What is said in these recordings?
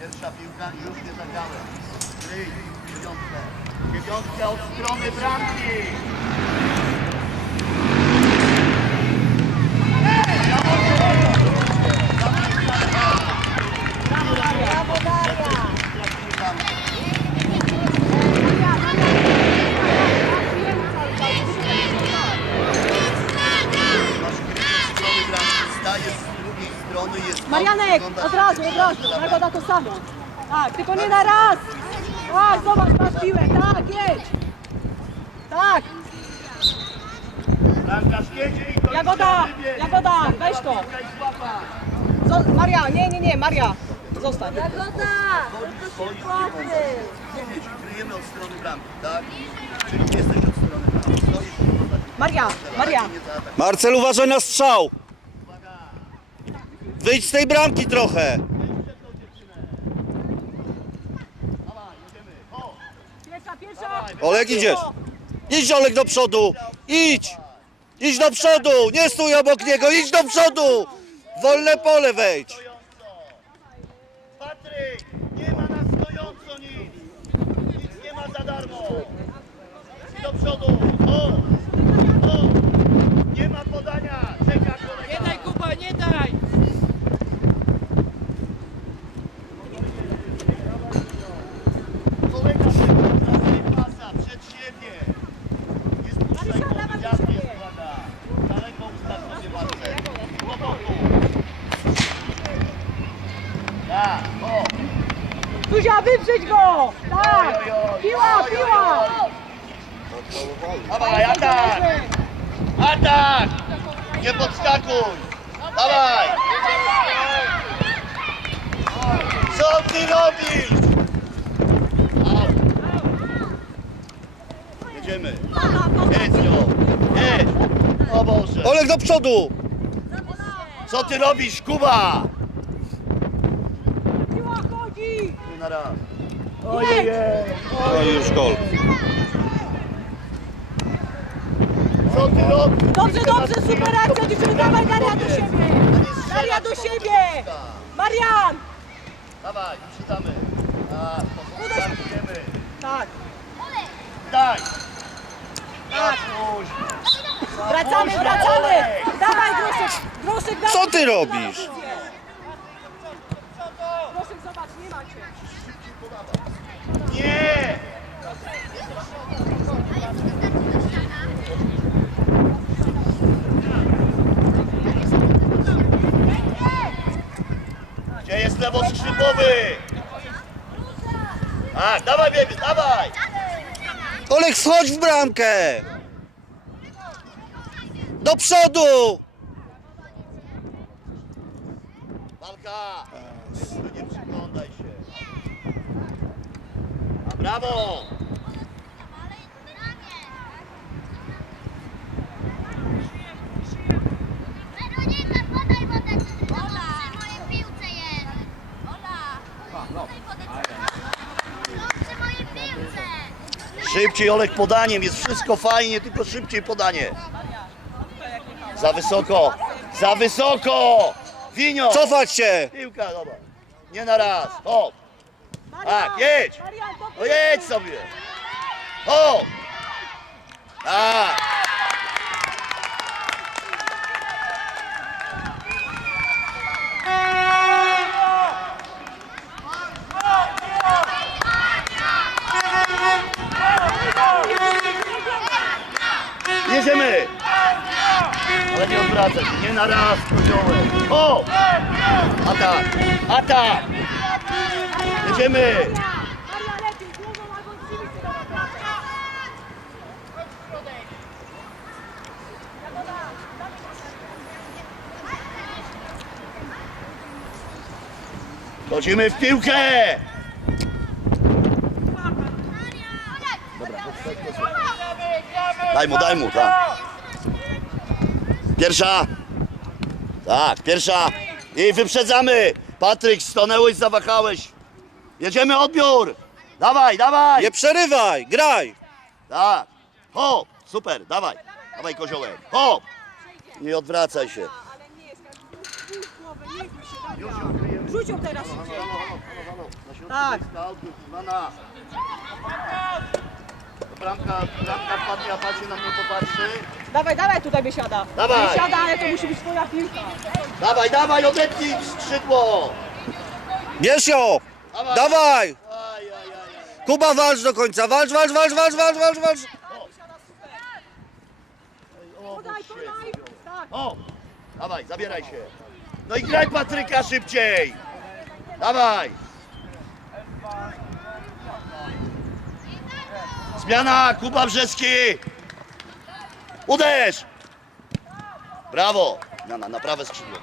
Pierwsza piłka już nie zagrałem. Gry, dziewiątkę. Dziewiątkę od strony bramki. Masz gry od strony bramki. Stajesz z strony. Jest Marianek, wygląda- od razu, od razu. Jagoda to samo. Tak, tylko nie na raz. Tak, zobacz, masz piłę. Tak, jedź. Tak, Jagoda, Jagoda, weź to. Zo- Maria, nie, nie, nie, Maria. Zostań. Ci, kryjemy od strony bramki, tak? Czyli jesteś od strony bramki. Maria, Maria. Marcel, uważaj na strzał! Wyjdź z tej bramki trochę! Pierwsza, pierwsza. Olek, idziesz! Idź Olek do przodu! Idź! Idź do przodu! Nie stój obok niego! Idź do przodu! Wolne pole wejdź! Patryk, nie ma na stojąco nic. Nic nie ma za darmo. Do przodu. O! O! Nie ma podania. Czeka kolega. Nie daj Kuba, nie daj! Kolega przed pasa, przed siebie. Nie spuszczaj głowy, dziadki składa. Daleko ustaw sobie walkę. Kłopotu. Tak, o. Zuzia, wyprzeć go. Tak. Piła, piła. Dawaj, atak! Atak! Nie podskakuj! Dawaj! Co ty robisz? Jedziemy. Jedź ją. Jedź. O Boże. Olek do przodu! Co ty robisz, Kuba? Piła chodzi. Ty na raz. Jedź. No i już gol. Co ty robisz? Dobrze, dobrze, super akcja, dziewczyny, dawaj Daria do siebie. Daria do siebie. Marian. Dawaj, czytamy. Tak, podskakujemy. Tak. Daj. Tak. Puść. Wracamy, wracamy. Dawaj, Groszek, Groszek, dawaj. Co ty robisz? Zobacz, nie macie. Nie! Gdzie jest lewoskrzypowy? A, dawaj biegnie, dawaj! Olek, wchodź w bramkę! Do przodu! Walka! Nie przyglądaj się. A brawo! Szybciej Olek podaniem, jest wszystko fajnie, tylko szybciej podanie. Za wysoko, za wysoko! Winio! Cofać się! Piłka, dobra. Nie na raz, hop. Tak, jedź. No jedź sobie. Hop. Tak. Jedziemy! Ale nie odwracaj się, nie na raz, koziołem. O! Atak! Atak! Jedziemy! Maria, lepiej, głową albo z Chodzimy w piłkę! Daj mu, daj mu, tak. Pierwsza. Tak, pierwsza. I wyprzedzamy. Patryk, stonęłeś, zawahałeś. Jedziemy odbiór. Dawaj, dawaj. Nie przerywaj! Graj! Tak. Hop, super, dawaj. Dawaj koziołek. Hop. Nie odwracaj się. Już Ją teraz Tak. Bramka, bramka wpadnie, a patrzy na mnie popatrzy. Dawaj, dawaj, tutaj wysiada. Dawaj. Wysiada, ale to musi być twoja piłka. Dawaj, dawaj, odetnij skrzydło! Bierz ją! Dawaj! Dawaj! Aj, aj, aj, aj. Kuba, walcz do końca, walcz, walcz, walcz, walcz, walcz, walcz, walcz! O, Podaj, podaj. Tak. O! Dawaj, zabieraj się. No i graj Patryka szybciej! Dawaj! Zmiana, Kuba Brzeski! Uderz! Brawo! Zmiana, na prawe skrzydło.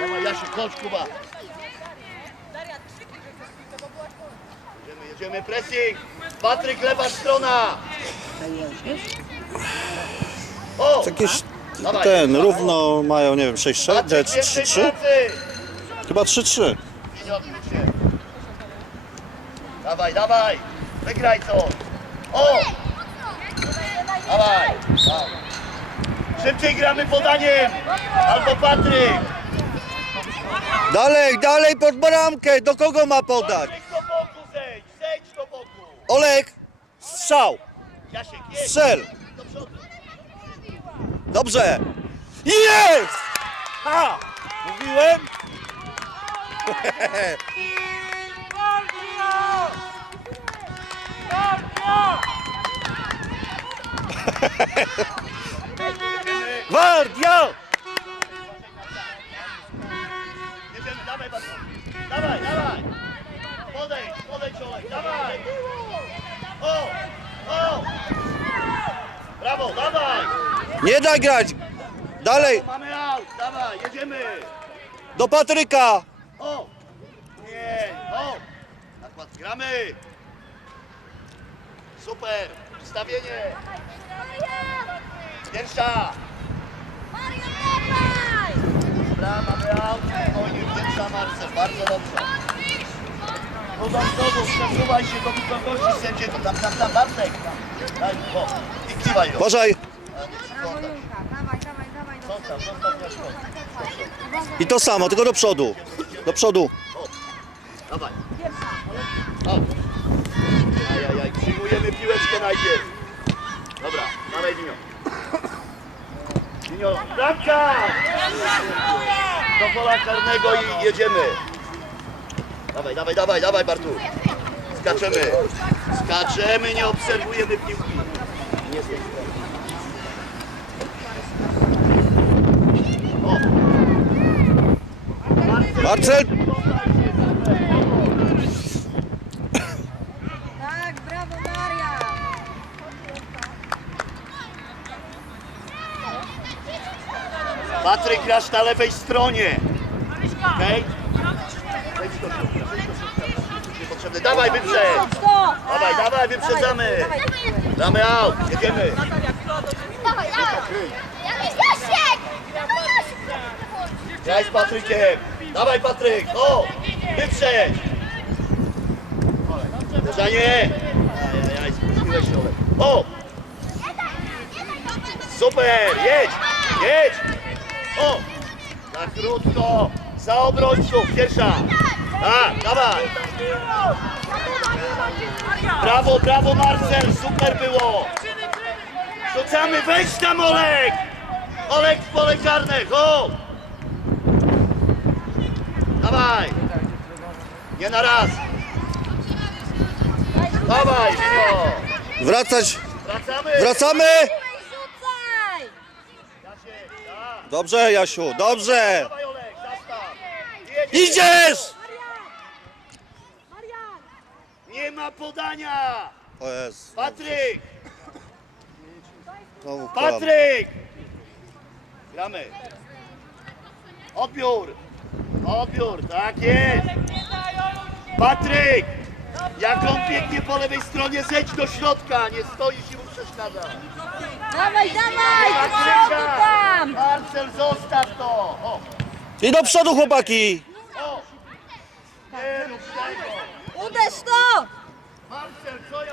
Dawaj, Jasiu, chodź Kuba. Jedziemy, jedziemy, pressing! Patryk, lewa strona! O! Jakieś. Ten, równo mają, nie wiem, 6-3, Patryk, więcej 3-3? pracy! Chyba 3-3. Nie się. Dawaj, dawaj! Wygraj to! O! Dawaj! dawaj. Szybciej gramy podaniem! Albo Patryk! Dalej, dalej pod bramkę, do kogo ma podać? Patryk do boku zejdź! Zejdź do boku! Olek, strzał, Jasiek, jedź! strzel. Dobrze. Jest! Ha! Mówiłem? Gwardia! Jedziemy, dawaj Patryk! Dawaj, dawaj! Podejdź, podejdź Olek, dawaj! O! O! Brawo, dawaj! Nie daj grać! Dalej, Mamy aut, dawaj, jedziemy! do Patryka! O! Nie! O! Nakład gramy! Super! Ustawienie! Pierwsza! Dobra, mamy aut. Spokojnie, pierwsza Marcel, bardzo dobrze. Do przodu, przesuwaj się do wysokości sędziego. Tam, tam, tam, Bartek. Tam. Daj, o. I kiwaj ją. Uważaj! A nie przyglądaj. Dawaj, dawaj, dawaj. Zostaw, zostaw na szkodę. I to samo, tylko do przodu. Do przodu. Dawaj. O. Ajajaj, przyjmujemy piłeczkę najpierw. Dobra, dawaj Dinio. Dinio, bramka! Do pola karnego i jedziemy. Dawaj, dawaj, dawaj, dawaj Bartu. Skaczemy. Skaczemy, nie obserwujemy piłki. Nie. O. Marcel! Tak, brawo Maria! Patryk, grasz na lewej stronie. Okej? Wejdź do środka, wejdź do środka. Niepotrzebny. Dawaj, wyprzedź. Dawaj, dawaj, wyprzedzamy. Damy aut, jedziemy. dawaj, dawaj! Jasiek! Graj z Patrykiem. Dawaj, Patryk. O, wyprzedź. Uderzanie. Ajajaj, spuściłeś. O, super, jedź, jedź. O, za krótko, za obrońców, pierwsza. A, dawaj. Brawo, brawo Marcel, super było. Rzucamy, wejdź tam Olek. Olek w pole karne, o. Dawaj. Nie na raz. Dawaj, Miko. Wracać! Wracamy. Wracamy! Tak. Dobrze, Jasiu, dobrze! Idziesz! Marian! Nie ma podania. O jest. Patryk, Znowu. Patryk. Gramy. Odbiór. Odbiór, tak jest. Patryk. Jak on biegnie po lewej stronie, zejdź do środka, nie stoisz i mu przeszkadza. Dawaj, dawaj! Tam! Marcel, zostaw to. O, I do przodu, chłopaki! o. Nie rób tego. Uderz to!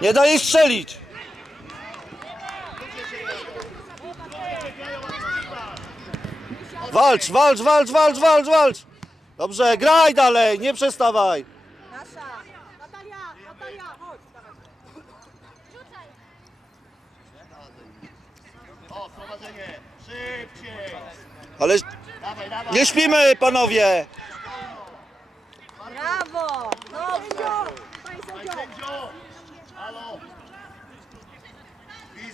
Nie daj strzelić! Walcz, walcz, walcz, walcz, walcz, walcz! Dobrze, graj dalej, nie przestawaj. Nasza. Natalia, Natalia, chodź. O, prowadzenie. Szybciej. Ale nie śpimy, panowie. Brawo. Dobrze. Panie Panie sędzio. sędzio. Halo.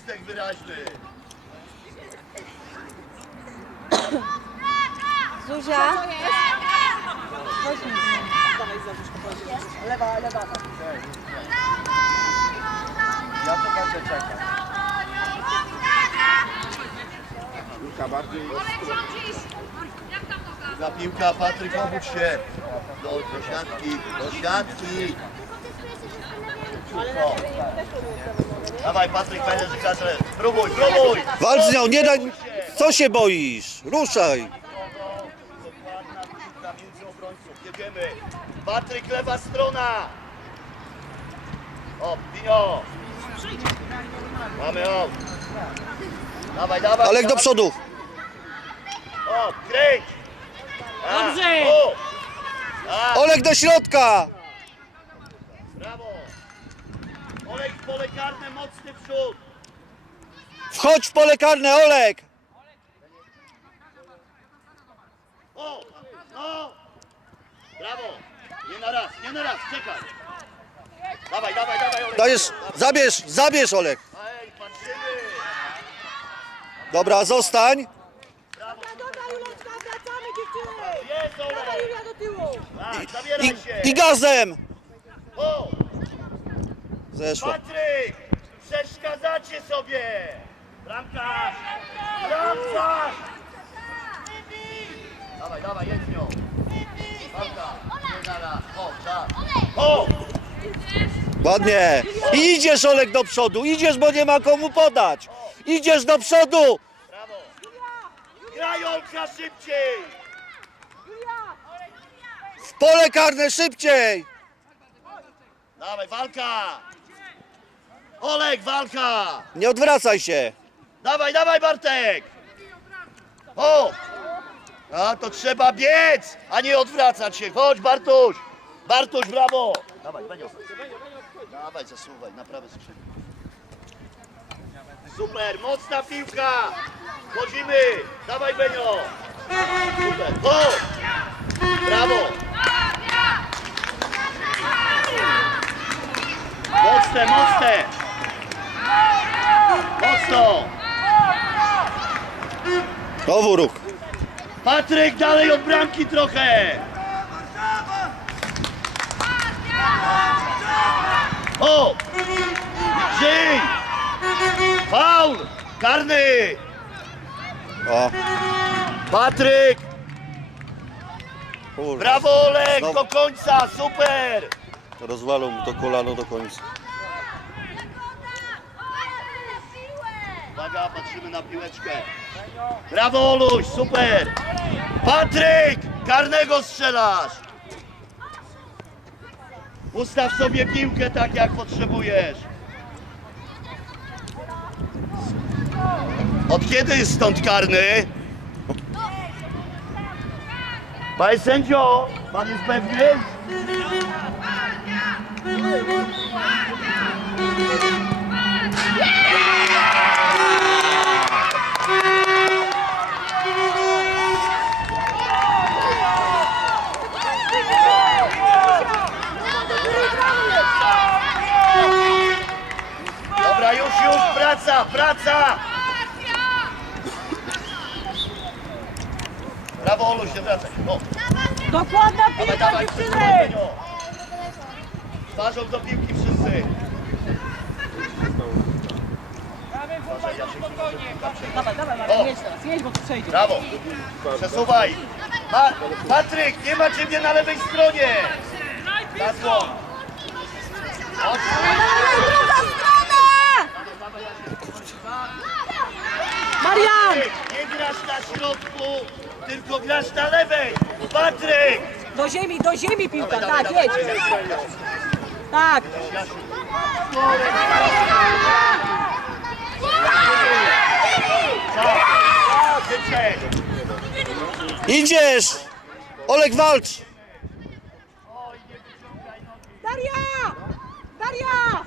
Gwizdek wyraźny. Zuzia. Chodź mi. Dawaj, chodź. Lewa, lewa. Ja to będę czekał. Julka bardziej Za piłka, Patryk, obudź się. Do, do siatki, do siatki. Dawaj, Patryk, będziesz kasę. Próbuj, próbuj. Walcz z nią, nie daj... Co się boisz? Ruszaj. Dokładna piłka między obrońców. Jedziemy. Patryk, lewa strona. O, Pinio. Mamy o. Dawaj, dawaj. Olek do dawaj. przodu. O, kręć. A, Dobrze. A, Olek do środka. brawo. Olek w pole karne, mocny przód. Wchodź w pole karne, Olek. O, no. Brawo. Nie na raz, nie na raz, czekaj. Dawaj, dawaj, dawaj, Olek. Dajesz, zabierz, zabierz, Olek. Ej, patrzymy. Dobra, zostań. Dobra, Juleczka, wracamy dziewczyny. Jest Dobra, Olek. Julia do tyłu. Tak, zabieraj I, się. i gazem. O, Patryk, przeszkadzacie sobie. Bramkarz. Bramkarz. Dawaj, dawaj, jedź nią. Bramka. Nie na raz. O, czas. O, Ładnie. Idziesz, Olek, do przodu. Idziesz, bo nie ma komu podać. Idziesz do przodu. brawo. Graj, Olka, szybciej. W pole karne szybciej. Dawaj, walka. Olek, walka. Nie odwracaj się. Dawaj, dawaj Bartek! O! A to trzeba biec, a nie odwracać się. Chodź Bartuś! Bartuś, brawo! Dawaj, Benio. Dawaj, zasuwaj, na prawe skrzydło. Super, mocna piłka! Chodzimy! Dawaj Benio! Super, o! Brawo! Mocne, mocne! Mocno! Znowu ruch. Patryk, dalej od bramki trochę! O! Żyj! Faul! Karny! O, Patryk! kurwa. Brawo Olek! Znowu. Do końca! Super! Rozwalą mu to kolano do końca. Uwaga, patrzymy na piłeczkę. Brawo Oluś, super! Patryk! Karnego strzelasz! Ustaw sobie piłkę tak jak potrzebujesz. Od kiedy jest stąd karny? Panie sędzio, pan jest pewny? Dobra, już, już, praca, praca! Brawo Oluś, nie wracaj. O, Dokładna dawaj, piłka dawaj, dziewczyny. Benio. Twarzą do piłki wszyscy. Uważaj, Jasiek, Dawaj, dawaj, O. Marek, jedź teraz, jedź, bo tu przejdzie. Brawo! Przesuwaj! Ma, Patryk, nie ma ciebie na lewej stronie! Zasłon! Chodź. Marian! Patryk, Nie grasz na środku, tylko grasz na lewej! Patryk! Do ziemi, do ziemi piłka, Dawaj, tak, dawaj, jedź. dawaj. Tak. Tak. Idziesz. Olek walcz! Daria! Daria!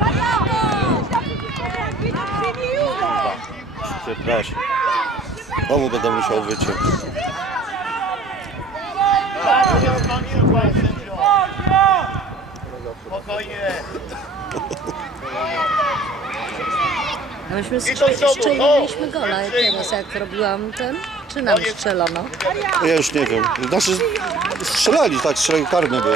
Daria! Przepraszam. Znowu będę musiał wyciąć. Spokojnie. A myśmy strzeliliśmy o! gola teraz, jak robiłam ten, czy nam strzelono? Ja już nie wiem. Znaczy strzelali, tak, strzelali karny był.